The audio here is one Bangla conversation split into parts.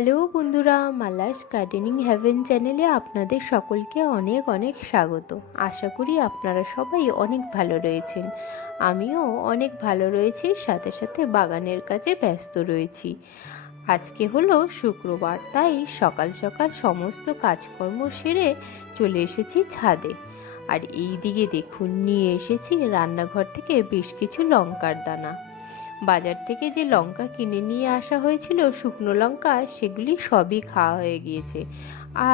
হ্যালো বন্ধুরা, মালাস গার্ডেনিং হেভেন চ্যানেলে আপনাদের সকলকে অনেক অনেক স্বাগত। আশা করি আপনারা সবাই অনেক ভালো রয়েছেন। আমিও অনেক ভালো রয়েছি, সাথে সাথে বাগানের কাজে ব্যস্ত রয়েছি। আজকে হলো শুক্রবার, তাই সকাল সকাল সমস্ত কাজকর্ম সেরে চলে এসেছি ছাদে। আর এই দিকে দেখুন, নিয়ে এসেছি রান্নাঘর থেকে বেশ কিছু লঙ্কার দানা। বাজার থেকে যে লঙ্কা কিনে নিয়ে আসা হয়েছিল, শুকনো লঙ্কা, সেগুলি সবই খাওয়া হয়ে গিয়েছে।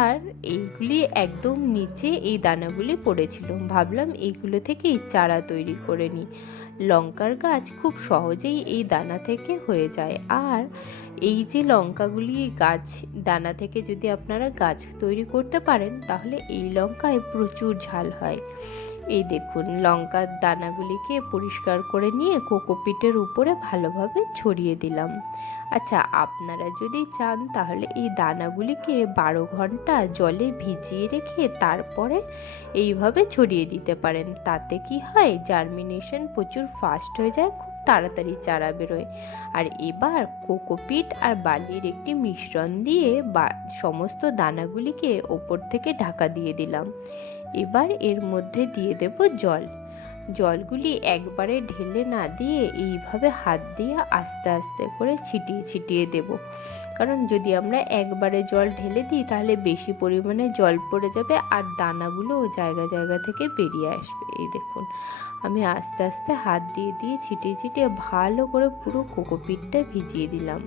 আর এইগুলি একদম নিচে এই দানাগুলি পড়েছিল। ভাবলাম এইগুলো থেকেই চারা তৈরি করে নিই। লঙ্কার গাছ খুব সহজেই এই দানা থেকে হয়ে যায়। আর এই যে লঙ্কাগুলি গাছ দানা থেকে যদি আপনারা গাছ তৈরি করতে পারেন, তাহলে এই লঙ্কায় প্রচুর ঝাল হয়। এই দেখুন, লঙ্কার দানাগুলিকে পরিষ্কার করে নিয়ে কোকোপিটের উপরে ভালোভাবে ছড়িয়ে দিলাম। আচ্ছা, আপনারা যদি চান তাহলে এই দানাগুলিকে 12 ঘন্টা জলে ভিজিয়ে রেখে তারপরে এইভাবে ছড়িয়ে দিতে পারেন। তাতে কি হয়, জার্মিনেশন প্রচুর ফাস্ট হয়ে যায়, খুব তাড়াতাড়ি চারা বেরোয়। আর এবার কোকোপিট আর বালির একটি মিশ্রণ দিয়ে সমস্ত দানাগুলিকে ওপর থেকে ঢাকা দিয়ে দিলাম। এবার এর মধ্যে দিয়ে দেব জল। জলগুলি একবারে ঢেলে না দিয়ে এইভাবে হাত দিয়ে আস্তে আস্তে করে ছিটিয়ে ছিটিয়ে দেব। কারণ যদি আমরা একবারে জল ঢেলে দিই তাহলে বেশি পরিমাণে জল পড়ে যাবে আর দানাগুলো জায়গা জায়গা থেকে বেরিয়ে আসবে। এই দেখুন, আমি আস্তে আস্তে হাত দিয়ে দিয়ে ছিটিয়ে ছিটিয়ে ভালো করে পুরো কোকোপিটটা ভিজিয়ে দিলাম।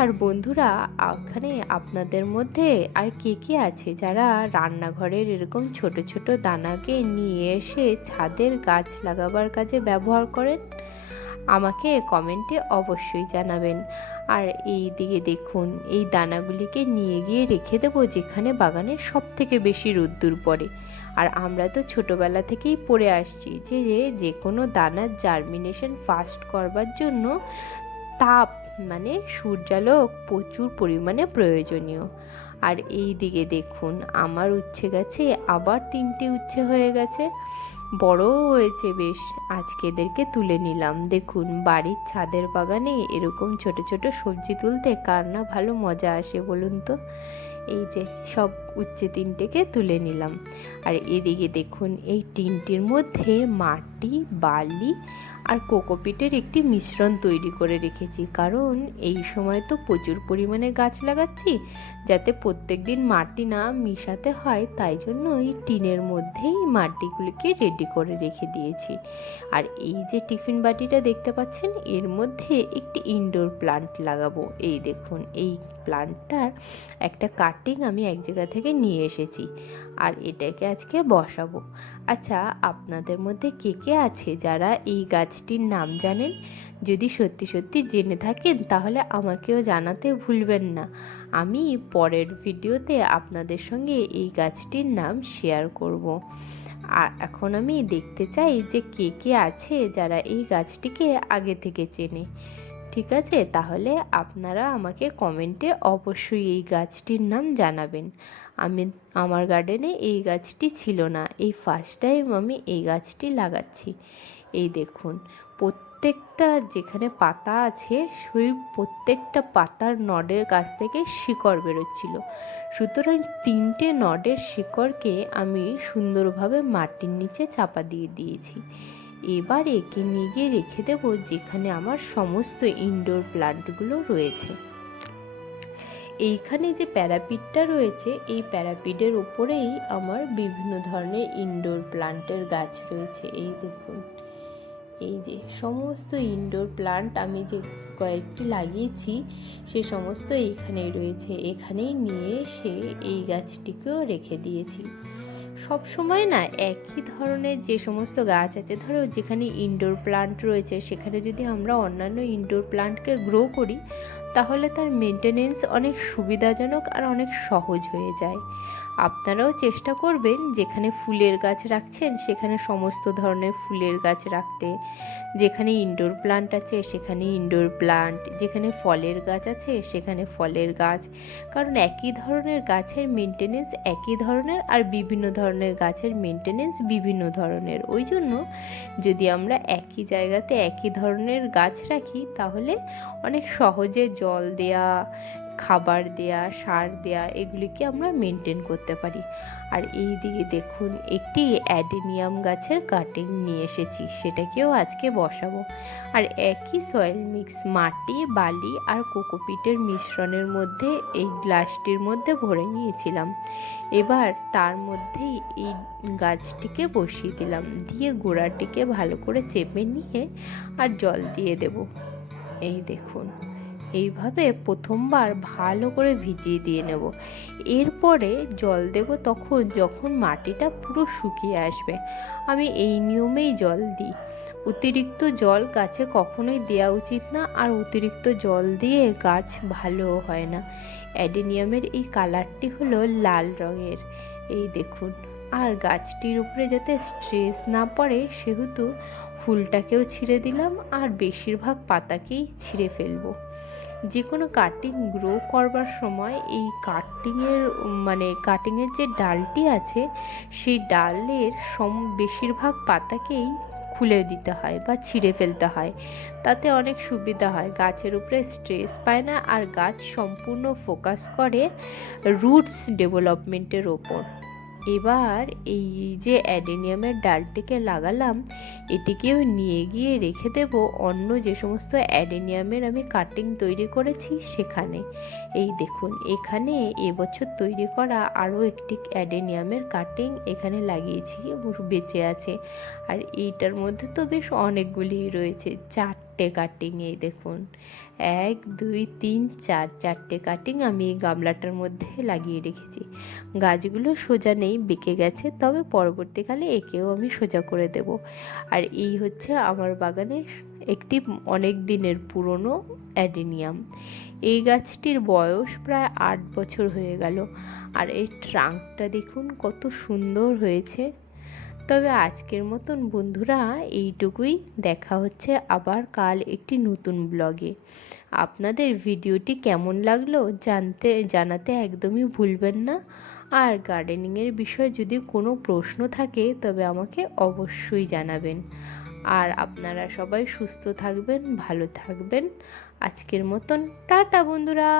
আর বন্ধুরা, এখানে আপনাদের মধ্যে আর কে কে আছে যারা রান্নাঘরের এরকম ছোট ছোট দানাকে নিয়ে এসে ছাদের গাছ লাগাবার কাজে ব্যবহার করেন? আমাকে কমেন্টে অবশ্যই জানাবেন। আর এই দিকে দেখুন, এই দানাগুলিকে নিয়ে গিয়ে রেখে দেবো যেখানে বাগানের সব থেকে বেশি রোদ্দুর পড়ে। আর আমরা তো ছোটবেলা থেকেই পড়ে আসছি যে যে কোনো দানার জার্মিনেশন ফাস্ট করবার জন্য তাপ, মানে সূর্যালোক প্রচুর পরিমাণে প্রয়োজনীয়। আর এই দিকে দেখুন, আমার উচ্ছে গাছে আবার 3টে উচ্ছে হয়ে গেছে, বড়ও হয়েছে বেশ। আজকে এদেরকে তুলে নিলাম। দেখুন, বাড়ির ছাদের বাগানে এরকম ছোট ছোট সবজি তুলতে কার না ভালো মজা আসে বলুন তো। এই যে সব উচ্ছে 3টেকে তুলে নিলাম। আর এদিকে দেখুন, এই টিনটির মধ্যে মাটি, বালি আর কোকোপিটের একটি মিশ্রণ তৈরি করে রেখেছি। কারণ এই সময় তো প্রচুর পরিমাণে গাছ লাগাচ্ছি, যাতে প্রত্যেক দিন মাটি না মিশাতে হয়, তাই জন্য এই টিনের মধ্যেই মাটিগুলিকে রেডি করে রেখে দিয়েছি। আর এই যে টিফিন বাটিটা দেখতে পাচ্ছেন, এর মধ্যে একটি ইনডোর প্লান্ট লাগাবো। এই দেখুন, এই প্লান্টটার একটা কাটিং আমি এক জায়গা থেকে নিয়ে এসেছি, আর এটাকে আজকে বসাবো। আচ্ছা, আপনাদের মধ্যে কে কে আছে যারা এই গাছটির নাম জানেন? যদি সত্যি সত্যি জেনে থাকেন তাহলে আমাকেও জানাতে ভুলবেন না। আমি পরের ভিডিওতে আপনাদের সঙ্গে এই গাছটির নাম শেয়ার করব। এখন আমি দেখতে চাই যে কে কে আছে যারা এই গাছটিকে আগে থেকে চেনে। ঠিক আছে, তাহলে আপনারা আমাকে কমেন্টে অবশ্যই এই গাছটির নাম জানাবেন। আমার গার্ডেনে এই গাছটি ছিল না, এই ফার্স্ট টাইম আমি এই গাছটি লাগাচ্ছি। এই দেখুন, প্রত্যেকটা যেখানে পাতা আছে সেই প্রত্যেকটা পাতার নডের কাছ থেকে শিকড় বেরোচ্ছিল। সুতরাং 3টে নডের শিকড়কে আমি সুন্দরভাবে মাটির নিচে চাপা দিয়ে দিয়েছি। এবার একে নিয়ে গিয়ে রেখে দেবো যেখানে আমার সমস্ত ইনডোর প্লান্টগুলো রয়েছে। এইখানে যে প্যারাপিটটা রয়েছে, এই প্যারাপিটের উপরেই আমার বিভিন্ন ধরনের ইনডোর প্লান্টের গাছ রয়েছে। এই দেখুন, এই যে সমস্ত ইনডোর প্লান্ট আমি যে কয়েকটি লাগিয়েছি সে সমস্ত এইখানেই রয়েছে। এখানেই নিয়ে এসে এই গাছটিকেও রেখে দিয়েছি। সব সময় না একই ধরনের যে সমস্ত গাছ আছে, ধরো যেখানে ইনডোর প্লান্ট রয়েছে সেখানে যদি আমরা অন্যান্য ইনডোর প্লান্টকে গ্রো করি তাহলে তার মেনটেনেন্স অনেক সুবিধাজনক আর অনেক সহজ হয়ে যায়। আপনারাও চেষ্টা করবেন যেখানে ফুলের গাছ রাখছেন সেখানে সমস্ত ধরনের ফুলের গাছ রাখতে, যেখানে ইনডোর প্লান্ট আছে সেখানে ইনডোর প্লান্ট, যেখানে ফলের গাছ আছে সেখানে ফলের গাছ। কারণ একই ধরনের গাছের মেনটেনেন্স একই ধরনের, আর বিভিন্ন ধরনের গাছের মেনটেনেন্স বিভিন্ন ধরনের। ওই জন্য যদি আমরা একই জায়গাতে একই ধরনের গাছ রাখি তাহলে অনেক সহজে জল দেয়া, খাবার দেয়া, সার দেয়া এগুলিকে আমরা মেনটেন করতে পারি। আর এই দিকে দেখুন একটি অ্যাডেনিয়াম গাছের কাটিং নিয়ে এসেছি, সেটাকেও আজকে বসাবো। আর একই সয়েল মিক্স মাটি, বালি আর কোকোপিটের মিশ্রণের মধ্যে এই গ্লাসটির মধ্যে ভরে নিয়েছিলাম। এবার তার মধ্যেই এই গাছটিকে বসিয়ে দিলাম, দিয়ে গোড়াটিকে ভালো করে চেপে নিয়ে আর জল দিয়ে দেব। এই দেখুন এইভাবে প্রথমবার ভালো করে ভিজিয়ে দিয়ে নেব। এরপরে জল দেব তখন যখন মাটিটা পুরো শুকিয়ে আসবে। আমি এই নিয়মেই জল দিই। অতিরিক্ত জল গাছে কখনোই দেওয়া উচিত না, আর অতিরিক্ত জল দিয়ে গাছ ভালোও হয় না। অ্যাডেনিয়ামের এই কালারটি হলো লাল রঙের, এই দেখুন। আর গাছটির উপরে যাতে স্ট্রেস না পড়ে সেহেতু ফুলটাকেও ছিঁড়ে দিলাম, আর বেশিরভাগ পাতাকেই ছিঁড়ে ফেলবো। যে কোনো কাটিং গ্রো করবার সময় এই কাটিংয়ের যে ডালটি আছে সেই ডালের বেশিরভাগ পাতাকেই খুলে দিতে হয় বা ছিঁড়ে ফেলতে হয়। তাতে অনেক সুবিধা হয়, গাছের উপরে স্ট্রেস পায় না, আর গাছ সম্পূর্ণ ফোকাস করে রুটস ডেভেলপমেন্টের ওপর। এবার এই যে অ্যাডেনিয়ামের ডালটিকে লাগালাম এটিকেও নিয়ে গিয়ে রেখে দেব অন্য যে সমস্ত অ্যাডেনিয়ামের আমি কাটিং তৈরি করেছি সেখানে। এই দেখুন এখানে এবছর তৈরি করা আরও একটি অ্যাডেনিয়ামের কাটিং এখানে লাগিয়েছি, বেঁচে আছে। আর এইটার মধ্যে তো বেশ অনেকগুলি রয়েছে, 4টে কাটিং। এই দেখুন 1 2 3 4, 4টে কাটিং আমি এই গামলাটার মধ্যে লাগিয়ে রেখেছি। গাছগুলো সোজা নেই, বেঁকে গেছে, তবে পরবর্তীকালে একেও আমি সোজা করে দেব। আর এই হচ্ছে আমার বাগানের একটি অনেক দিনের পুরনো অ্যাডেনিয়াম। এই গাছটির বয়স প্রায় 8 বছর হয়ে গেল। আর এই ট্রাঙ্কটা দেখুন কত সুন্দর হয়েছে। তবে আজকের মতন বন্ধুরা এইটুকুই, দেখা হচ্ছে আবার কাল একটি নতুন ব্লগে। আপনাদের ভিডিওটি কেমন লাগলো জানাতে একদমই ভুলবেন না। আর গার্ডেনিংয়ের বিষয়ে যদি কোনো প্রশ্ন থাকে তবে আমাকে অবশ্যই জানাবেন। আর আপনারা সবাই সুস্থ থাকবেন, ভালো থাকবেন। আজকের মতন টাটা বন্ধুরা।